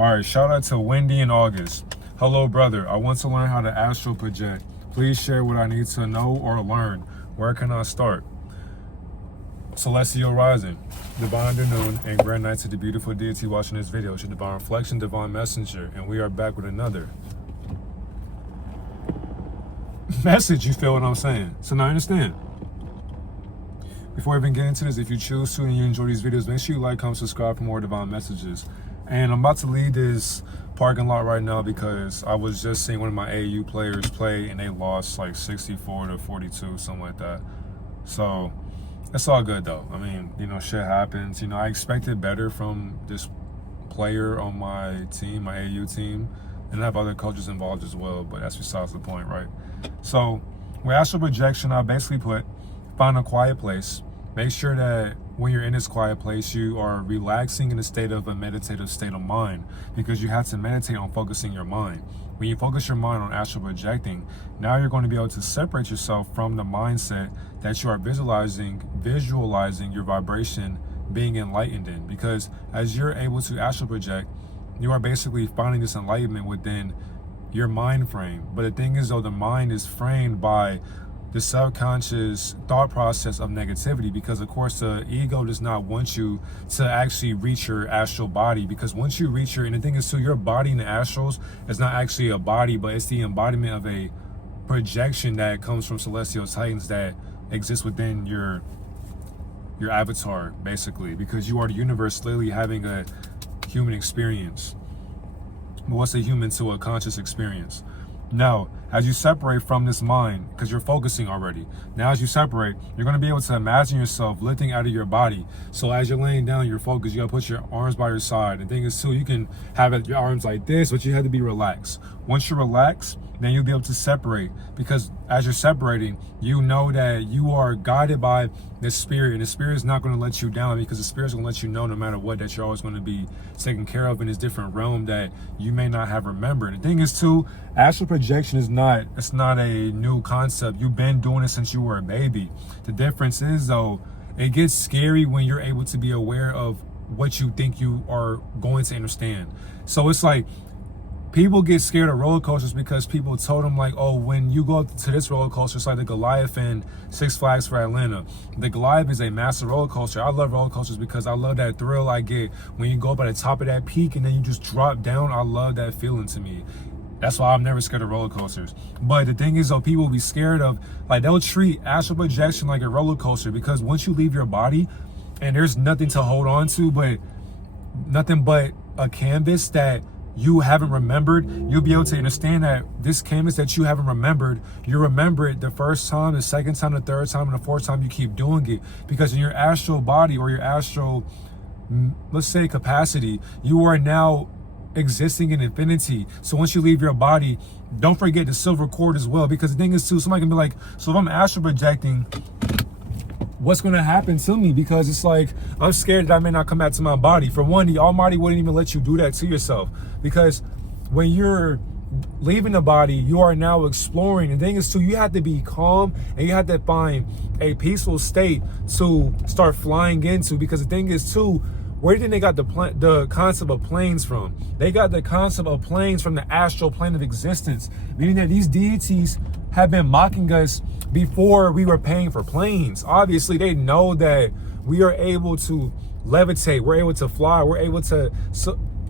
All right, shout out to Wendy and August. Hello, brother. I want to learn how to astral project. Please share what I need to know or learn. Where can I start? Celestial rising, divine afternoon, and grand night to the beautiful deity watching this video. It's your divine reflection, divine messenger, and we are back with another message. You feel what I'm saying? So now I understand. Before I even get into this, if you choose to and you enjoy these videos, make sure you like, comment, subscribe for more divine messages. And I'm about to leave this parking lot right now because I was just seeing one of my AU players play and they lost like 64 to 42, something like that. So it's all good though. I mean, you know, shit happens. You know, I expected better from this player on my team, my AU team, and I have other coaches involved as well, but that's besides the point, right? So with astral projection, I basically put, find a quiet place. Make sure that when you're in this quiet place, you are relaxing in a state of a meditative state of mind, because you have to meditate on focusing your mind. When you focus your mind on astral projecting, now you're going to be able to separate yourself from the mindset that you are visualizing your vibration being enlightened in. Because as you're able to astral project, you are basically finding this enlightenment within your mind frame. But the thing is though, the mind is framed by the subconscious thought process of negativity, because of course the ego does not want you to actually reach your astral body, because once you reach and the thing is too, your body in the astrals is not actually a body, but it's the embodiment of a projection that comes from celestial titans that exists within your avatar, basically, because you are the universe literally having a human experience. But what's a human to a conscious experience? Now, as you separate from this mind, because you're focusing already, now as you separate, you're going to be able to imagine yourself lifting out of your body. So as you're laying down, you're focused, you got to put your arms by your side. The thing is too, you can have your arms like this, but you have to be relaxed. Once you're relaxed, then you'll be able to separate, because as you're separating, you know that you are guided by the spirit, and the spirit is not going to let you down, because the spirit is going to let you know no matter what that you're always going to be taken care of in this different realm that you may not have remembered. The thing is too, astral projection is not a new concept. You've been doing it since you were a baby. The difference is though, it gets scary when you're able to be aware of what you think you are going to understand. So it's like, people get scared of roller coasters because people told them like, oh, when you go up to this roller coaster, it's like the Goliath in Six Flags for Atlanta. The Goliath is a massive roller coaster. I love roller coasters because I love that thrill I get when you go up at the top of that peak and then you just drop down. I love that feeling to me. That's why I'm never scared of roller coasters. But the thing is though, people will be scared of, like, they'll treat astral projection like a roller coaster, because once you leave your body and there's nothing to hold on to, but nothing but a canvas that you haven't remembered, you'll be able to understand that this canvas that you haven't remembered, you remember it the first time, the second time, the third time, and the fourth time you keep doing it. Because in your astral body or your astral, let's say, capacity, you are now existing in infinity. So once you leave your body, don't forget the silver cord as well, because the thing is too, somebody can be like, so if I'm astral projecting, what's going to happen to me? Because it's like, I'm scared that I may not come back to my body. For one, the Almighty wouldn't even let you do that to yourself, because when you're leaving the body, you are now exploring. The thing is too, you have to be calm and you have to find a peaceful state to start flying into, because the thing is too, where do you think they got the concept of planes from? They got the concept of planes from the astral plane of existence, meaning that these deities have been mocking us before we were paying for planes. Obviously, they know that we are able to levitate, we're able to fly, we're able to,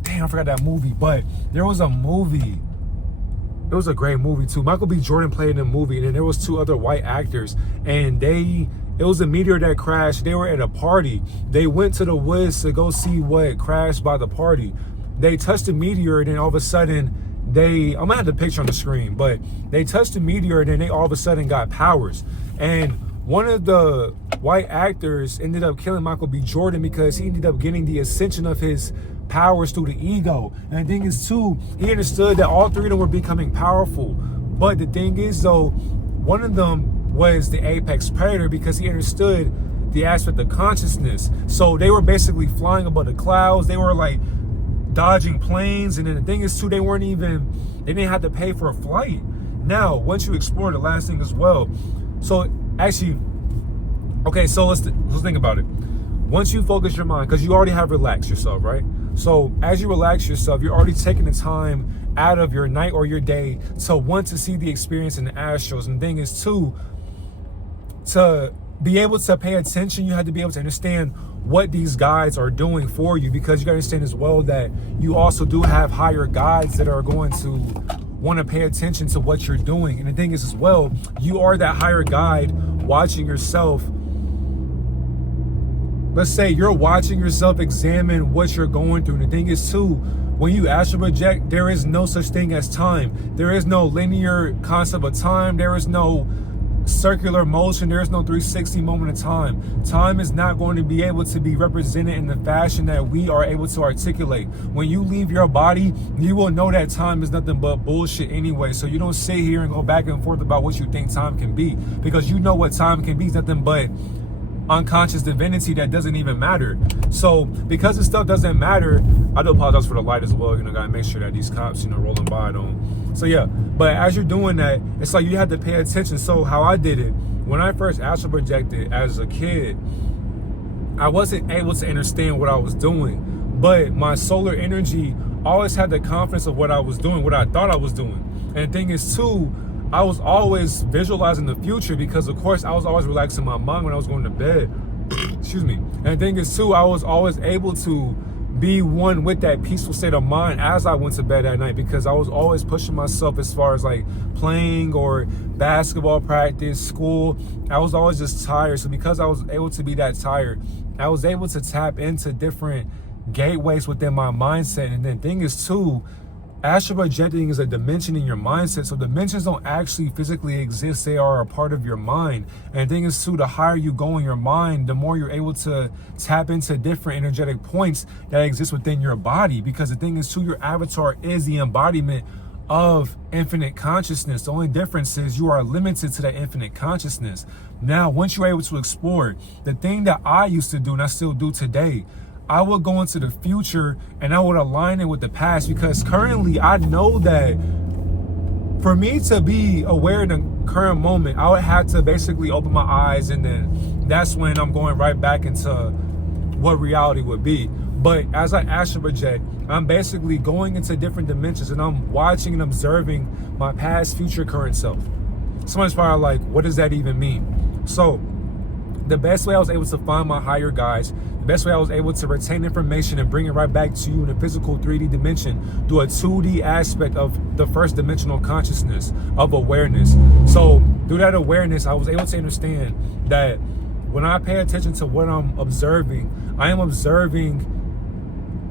damn, I forgot that movie, but there was a movie. It was a great movie too. Michael B. Jordan played in the movie, and then there was two other white actors, and it was a meteor that crashed. They were at a party. They went to the woods to go see what crashed by the party. They touched the meteor, and then all of a sudden, I'm gonna have the picture on the screen, but they touched the meteor, and then they all of a sudden got powers. And one of the white actors ended up killing Michael B. Jordan because he ended up getting the ascension of his powers through the ego. And the thing is too, he understood that all three of them were becoming powerful. But the thing is though, one of them was the apex predator, because he understood the aspect of consciousness. So they were basically flying above the clouds. They were like dodging planes. And then the thing is too, they didn't have to pay for a flight. Now, once you explore the last thing as well. So actually, okay, so let's think about it. Once you focus your mind, because you already have relaxed yourself, right? So as you relax yourself, you're already taking the time out of your night or your day to want to see the experience in the astrals. And the thing is too, to be able to pay attention, you have to be able to understand what these guides are doing for you, because you got to understand as well that you also do have higher guides that are going to want to pay attention to what you're doing. And the thing is as well, you are that higher guide watching yourself. Let's say you're watching yourself examine what you're going through. And the thing is too, when you astral project, there is no such thing as time. There is no linear concept of time. There is no circular motion. There is no 360 moment of time. Time is not going to be able to be represented in the fashion that we are able to articulate. When you leave your body, you will know that time is nothing but bullshit anyway. So you don't sit here and go back and forth about what you think time can be, because you know what time can be is nothing but unconscious divinity that doesn't even matter. So because this stuff doesn't matter, I do apologize for the light as well. Gotta make sure that these cops, rolling by don't. So yeah, but as you're doing that, it's like you have to pay attention. So how I did it, when I first astral projected as a kid, I wasn't able to understand what I was doing, but my solar energy always had the confidence of what I was doing, what I thought I was doing. And the thing is too, I was always visualizing the future, because of course I was always relaxing my mind when I was going to bed. Excuse me. And the thing is too, I was always able to be one with that peaceful state of mind as I went to bed at night, because I was always pushing myself as far as like playing or basketball practice, school. I was always just tired. So because I was able to be that tired, I was able to tap into different gateways within my mindset. And then the thing is too, astral projecting is a dimension in your mindset. So dimensions don't actually physically exist. They are a part of your mind. And the thing is too, the higher you go in your mind, the more you're able to tap into different energetic points that exist within your body. Because the thing is too, your avatar is the embodiment of infinite consciousness. The only difference is you are limited to that infinite consciousness. Now, once you're able to explore, the thing that I used to do and I still do today, I would go into the future and I would align it with the past, because currently I know that for me to be aware in the current moment, I would have to basically open my eyes, and then that's when I'm going right back into what reality would be. But as I astral project, I'm basically going into different dimensions and I'm watching and observing my past, future, current self. Someone's probably like, what does that even mean? So the best way I was able to find my higher guides, the best way I was able to retain information and bring it right back to you in a physical 3D dimension through a 2D aspect of the first dimensional consciousness of awareness. So through that awareness, I was able to understand that when I pay attention to what I'm observing, I am observing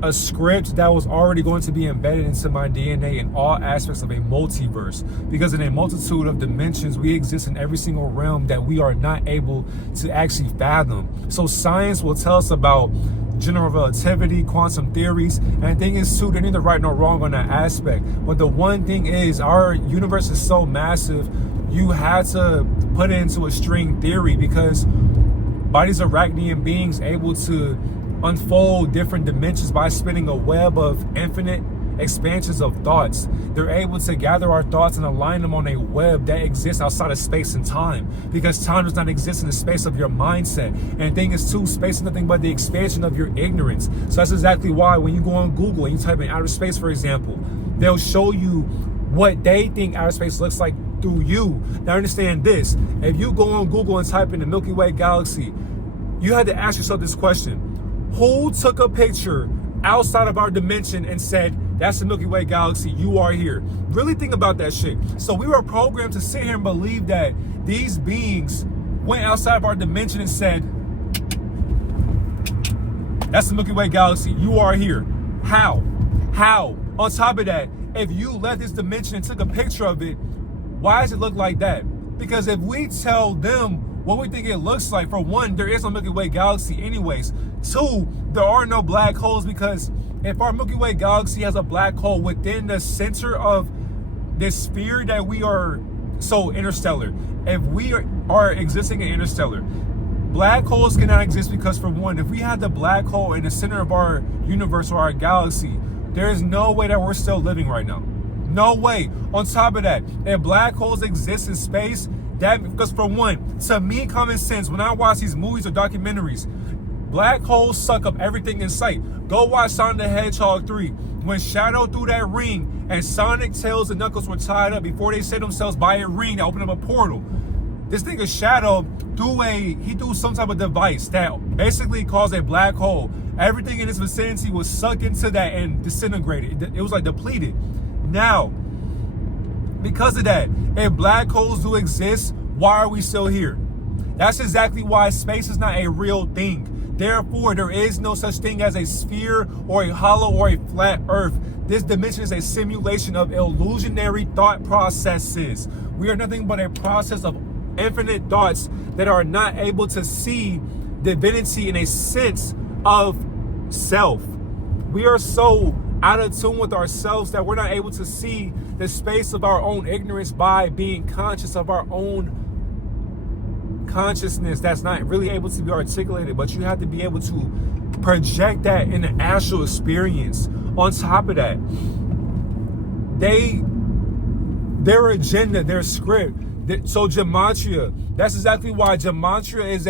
a script that was already going to be embedded into my DNA in all aspects of a multiverse. Because in a multitude of dimensions, we exist in every single realm that we are not able to actually fathom. So science will tell us about general relativity, quantum theories, and the thing is too, they're neither right nor wrong on that aspect. But the one thing is, our universe is so massive, you had to put it into a string theory, because by these Arachnian beings able to unfold different dimensions by spinning a web of infinite expansions of thoughts. They're able to gather our thoughts and align them on a web that exists outside of space and time, because time does not exist in the space of your mindset. And the thing is too, space is nothing but the expansion of your ignorance. So that's exactly why when you go on Google and you type in outer space, for example, they'll show you what they think outer space looks like through you. Now understand this, if you go on Google and type in the Milky Way galaxy, you had to ask yourself this question: who took a picture outside of our dimension and said, that's the Milky Way galaxy, you are here? Really think about that shit. So we were programmed to sit here and believe that these beings went outside of our dimension and said, that's the Milky Way galaxy, you are here. How? On top of that, if you left this dimension and took a picture of it, why does it look like that? Because if we tell them what we think it looks like, for one, there is no Milky Way galaxy anyways. Two, there are no black holes, because if our Milky Way galaxy has a black hole within the center of this sphere that we are, so interstellar, if we are existing in interstellar, black holes cannot exist, because for one, if we had the black hole in the center of our universe or our galaxy, there is no way that we're still living right now. No way. On top of that, if black holes exist in space, that, because for one, to me, common sense, when I watch these movies or documentaries, Black holes suck up everything in sight. Go watch Sonic the Hedgehog 3. When Shadow threw that ring and Sonic, Tails, and Knuckles were tied up before they set themselves by a ring that opened up a portal. This nigga Shadow threw some type of device that basically caused a black hole. Everything in its vicinity was sucked into that and disintegrated. It was like depleted. Now, because of that, if black holes do exist, why are we still here? That's exactly why space is not a real thing. Therefore, there is no such thing as a sphere or a hollow or a flat earth. This dimension is a simulation of illusionary thought processes. We are nothing but a process of infinite thoughts that are not able to see divinity in a sense of self. We are so out of tune with ourselves that we're not able to see the space of our own ignorance by being conscious of our own consciousness that's not really able to be articulated, but you have to be able to project that in the astral experience. On top of that, their agenda, their script, so gematria, that's exactly why gematria is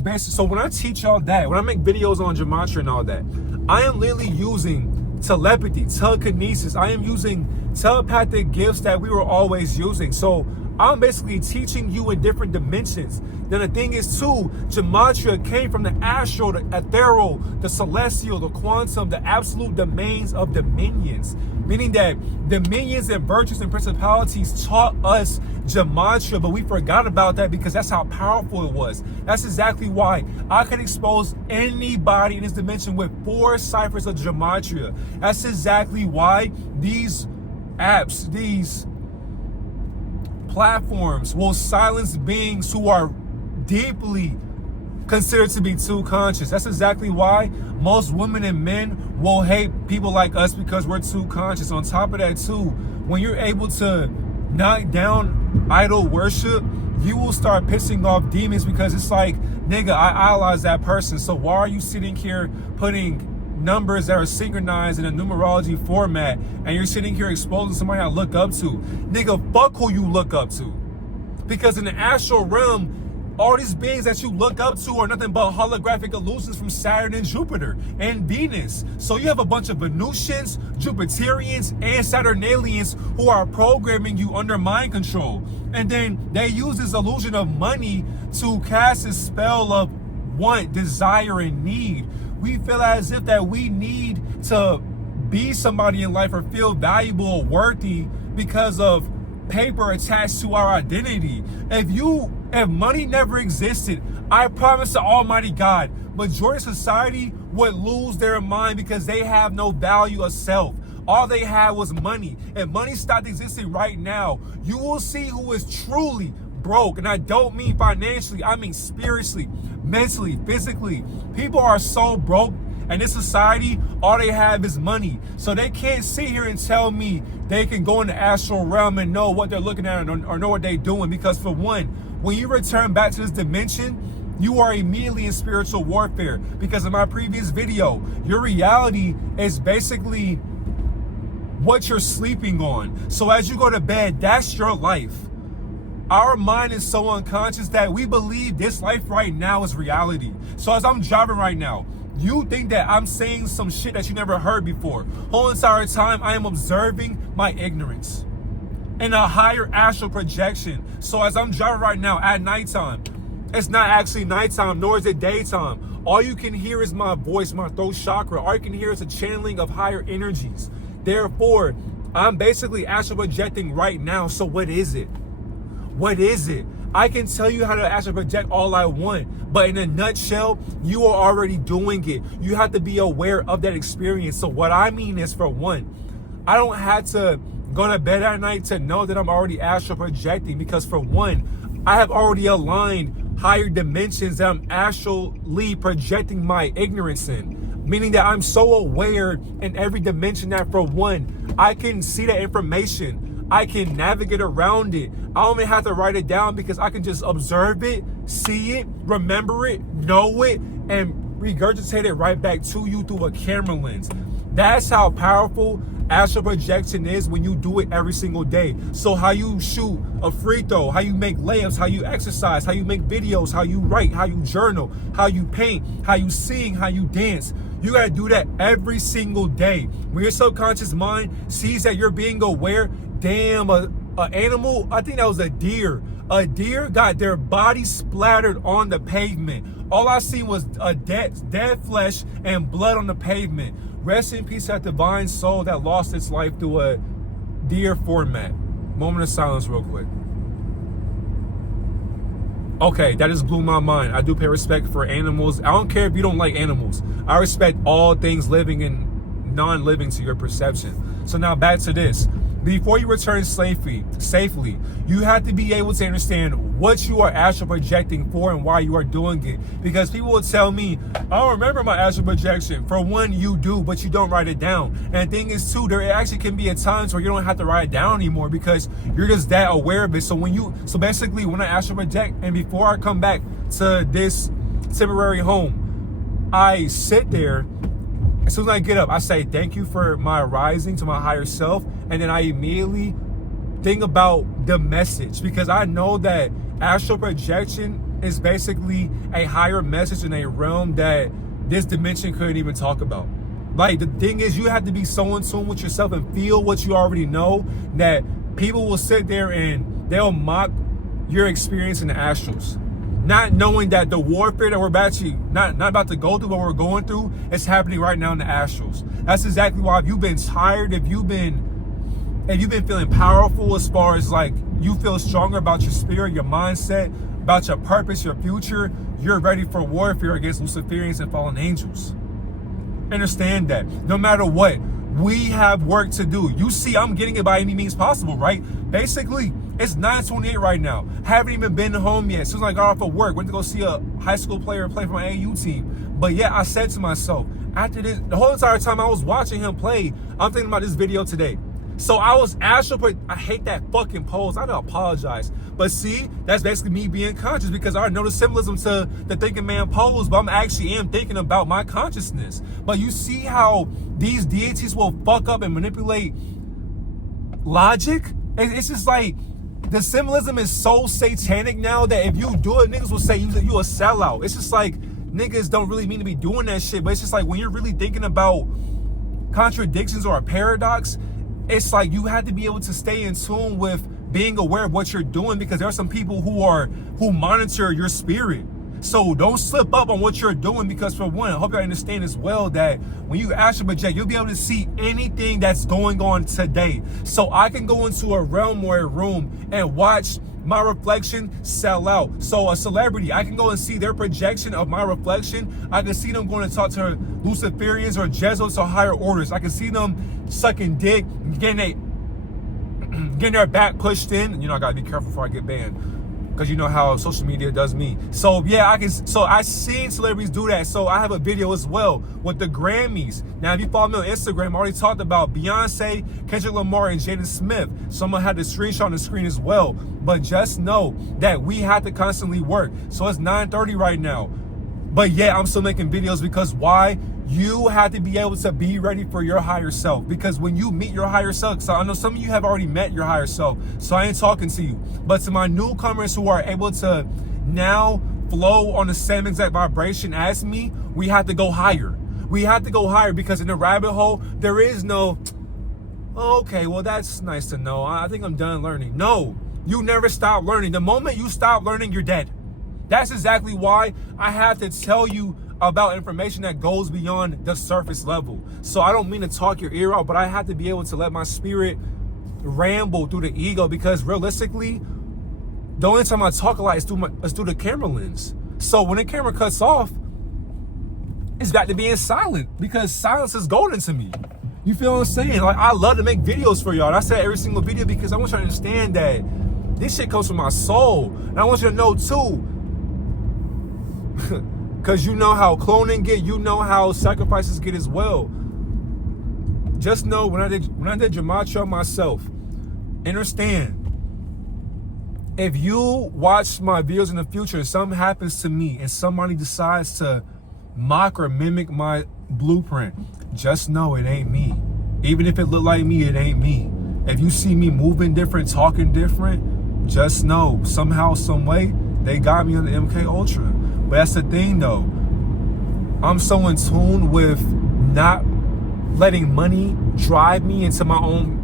basically, so when I teach y'all that, when I make videos on gematria and all that, I am literally using telepathy, telekinesis. I am using telepathic gifts that we were always using. So I'm basically teaching you in different dimensions. Then the thing is too, gematria came from the astral, the ethereal, the celestial, the quantum, the absolute domains of dominions. Meaning that dominions and virtues and principalities taught us gematria, but we forgot about that because that's how powerful it was. That's exactly why I could expose anybody in this dimension with 4 ciphers of gematria. That's exactly why these apps, these platforms will silence beings who are deeply considered to be too conscious. That's exactly why most women and men will hate people like us, because we're too conscious. On top of that too, when you're able to knock down idol worship, you will start pissing off demons, because it's like, nigga, I idolize that person, so why are you sitting here putting numbers that are synchronized in a numerology format, and you're sitting here exposing somebody I look up to? Nigga, fuck who you look up to. Because in the astral realm, all these beings that you look up to are nothing but holographic illusions from Saturn and Jupiter and Venus. So you have a bunch of Venusians, Jupiterians, and Saturnalians who are programming you under mind control. And then they use this illusion of money to cast a spell of want, desire, and need. We feel as if that we need to be somebody in life or feel valuable or worthy because of paper attached to our identity. If money never existed, I promise to Almighty God, majority of society would lose their mind because they have no value of self. All they had was money. If money stopped existing right now, you will see who is truly broke. And I don't mean financially, I mean spiritually, mentally, physically. People are so broke in this society, all they have is money. So they can't sit here and tell me they can go in the astral realm and know what they're looking at or know what they're doing. Because for one, when you return back to this dimension, you are immediately in spiritual warfare. Because in my previous video, your reality is basically what you're sleeping on. So as you go to bed, that's your life. Our mind is so unconscious that we believe this life right now is reality. So as I'm driving right now, you think that I'm saying some shit that you never heard before. Whole entire time I am observing my ignorance in a higher astral projection. So as I'm driving right now at nighttime, it's not actually nighttime, nor is it daytime. All you can hear is my voice, my throat chakra. All you can hear is a channeling of higher energies. Therefore, I'm basically astral projecting right now. So what is it? What is it? I can tell you how to astral project all I want, but in a nutshell, you are already doing it. You have to be aware of that experience. So what I mean is, for one, I don't have to go to bed at night to know that I'm already astral projecting, because for one, I have already aligned higher dimensions that I'm astrally projecting my ignorance in. Meaning that I'm so aware in every dimension that, for one, I can see that information. I can navigate around it. I don't even have to write it down, because I can just observe it, see it, remember it, know it, and regurgitate it right back to you through a camera lens. That's how powerful astral projection is when you do it every single day. So how you shoot a free throw, how you make layups, how you exercise, how you make videos, how you write, how you journal, how you paint, how you sing, how you dance. You gotta do that every single day. When your subconscious mind sees that you're being aware, damn, an animal, I think that was a deer. A deer got their body splattered on the pavement. All I seen was a dead flesh and blood on the pavement. Rest in peace, that divine soul that lost its life through a deer format. Moment of silence real quick. Okay, that just blew my mind. I do pay respect for animals. I don't care if you don't like animals. I respect all things living and non-living to your perception. So now back to this. Before you return safely, you have to be able to understand what you are astral projecting for and why you are doing it. Because people will tell me, I don't remember my astral projection. For one, you do, but you don't write it down. And the thing is too, there actually can be at times where you don't have to write it down anymore because you're just that aware of it. So basically when I astral project and before I come back to this temporary home, I sit there. As soon as I get up, I say, thank you for my rising to my higher self. And then I immediately think about the message because I know that astral projection is basically a higher message in a realm that this dimension couldn't even talk about. Like, the thing is, you have to be so in tune with yourself and feel what you already know that people will sit there and they'll mock your experience in the astrals. Not knowing that the warfare that we're actually not about to go through, what we're going through, is happening right now in the astrals. That's exactly why if you've been tired, if you've been feeling powerful as far as like you feel stronger about your spirit, your mindset, about your purpose, your future, you're ready for warfare against Luciferians and fallen angels. Understand that. No matter what, we have work to do. You see, I'm getting it by any means possible, right? Basically, it's 9:28 right now. Haven't even been home yet. As soon as I got off of work, went to go see a high school player play for my AU team. But yeah, I said to myself, after this, the whole entire time I was watching him play, I'm thinking about this video today. So I was astral, I hate that fucking pose. I don't apologize. But see, that's basically me being conscious because I know the symbolism to the thinking man pose, but I'm actually thinking about my consciousness. But you see how these deities will fuck up and manipulate logic? It's just like, the symbolism is so satanic now that if you do it, niggas will say you a sellout. It's just like, niggas don't really mean to be doing that shit, but it's just like when you're really thinking about contradictions or a paradox, it's like you have to be able to stay in tune with being aware of what you're doing because there are some people who monitor your spirit. So don't slip up on what you're doing because for one, I hope you understand as well that when you astral project, you'll be able to see anything that's going on today. So I can go into a realm or a room and watch my reflection sell out. So a celebrity, I can go and see their projection of my reflection. I can see them going to talk to Luciferians or Jesuits or higher orders. I can see them sucking dick, getting their back pushed in. You know, I gotta be careful before I get banned, because you know how social media does me. So yeah, I seen celebrities do that. So I have a video as well with the Grammys. Now, if you follow me on Instagram, I already talked about Beyonce, Kendrick Lamar, and Jaden Smith. Someone had the screenshot on the screen as well. But just know that we have to constantly work. So it's 9:30 right now. But yeah, I'm still making videos because why? You have to be able to be ready for your higher self. Because when you meet your higher self, so I know some of you have already met your higher self, so I ain't talking to you. But to my newcomers who are able to now flow on the same exact vibration as me, we have to go higher. We have to go higher because in the rabbit hole, there is no, oh, okay, well, that's nice to know. I think I'm done learning. No, you never stop learning. The moment you stop learning, you're dead. That's exactly why I have to tell you about information that goes beyond the surface level. So I don't mean to talk your ear out, but I have to be able to let my spirit ramble through the ego because realistically, the only time I talk a lot is through the camera lens. So when the camera cuts off, it's back to being silent because silence is golden to me. You feel what I'm saying? Like, I love to make videos for y'all. And I say every single video because I want you to understand that this shit comes from my soul. And I want you to know too, because you know how cloning get, you know how sacrifices get as well. Just know when I did Gematria myself, understand, if you watch my videos in the future and something happens to me and somebody decides to mock or mimic my blueprint, just know it ain't me. Even if it look like me, it ain't me. If you see me moving different, talking different, just know somehow, some way, they got me on the MK Ultra. But that's the thing though. I'm so in tune with not letting money drive me into my own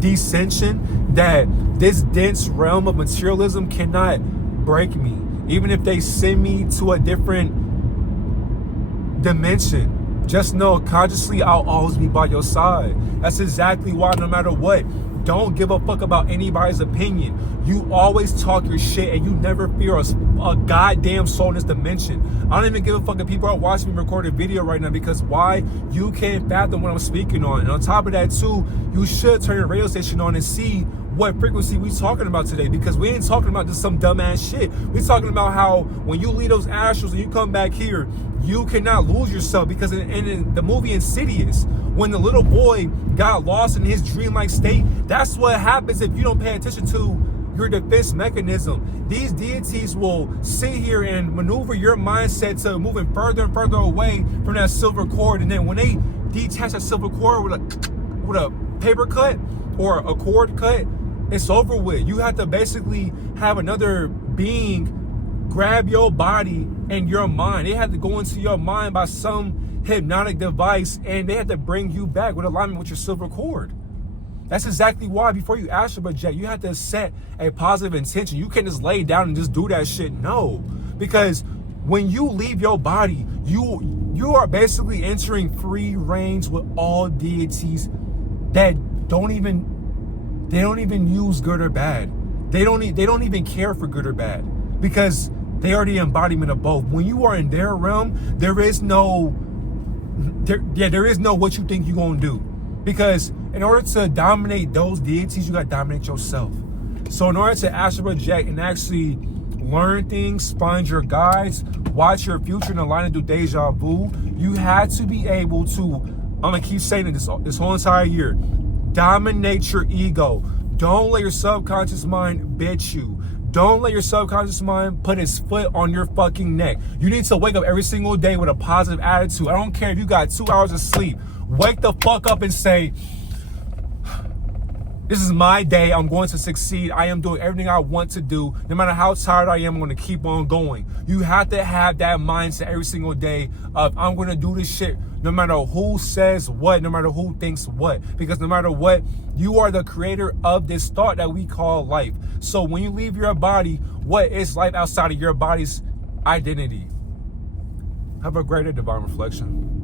descension that this dense realm of materialism cannot break me. Even if they send me to a different dimension, just know consciously I'll always be by your side. That's exactly why no matter what, don't give a fuck about anybody's opinion. You always talk your shit and you never fear a goddamn soul in this dimension. I don't even give a fuck if people are watching me record a video right now, because why? You can't fathom what I'm speaking on. And on top of that too, you should turn your radio station on and see what frequency we talking about today, because we ain't talking about just some dumbass shit. We talking about how when you leave those astrals and you come back here, you cannot lose yourself, because in the movie Insidious, when the little boy got lost in his dreamlike state, that's what happens if you don't pay attention to your defense mechanism. These deities will sit here and maneuver your mindset to moving further and further away from that silver cord, and then when they detach that silver cord with a paper cut or a cord cut, it's over with. You have to basically have another being grab your body and your mind. They have to go into your mind by some hypnotic device, and they have to bring you back with alignment with your silver cord. That's exactly why before you astral project, you have to set a positive intention. You can't just lay down and just do that shit. No, because when you leave your body, you are basically entering free range with all deities that don't even use good or bad. They don't even care for good or bad, because they are the embodiment of both. When you are in their realm, there is no what you think you're gonna do. Because in order to dominate those deities, you gotta dominate yourself. So in order to astral project and actually learn things, find your guides, watch your future and align it through deja vu, you had to be able to, I'm gonna keep saying it this whole entire year, dominate your ego. Don't let your subconscious mind bitch you. Don't let your subconscious mind put its foot on your fucking neck. You need to wake up every single day with a positive attitude. I don't care if you got 2 hours of sleep. Wake the fuck up and say, this is my day. I'm going to succeed. I am doing everything I want to do. No matter how tired I am, I'm going to keep on going. You have to have that mindset every single day of, I'm going to do this shit no matter who says what, no matter who thinks what. Because no matter what, you are the creator of this thought that we call life. So when you leave your body, what is life outside of your body's identity? Have a greater divine reflection.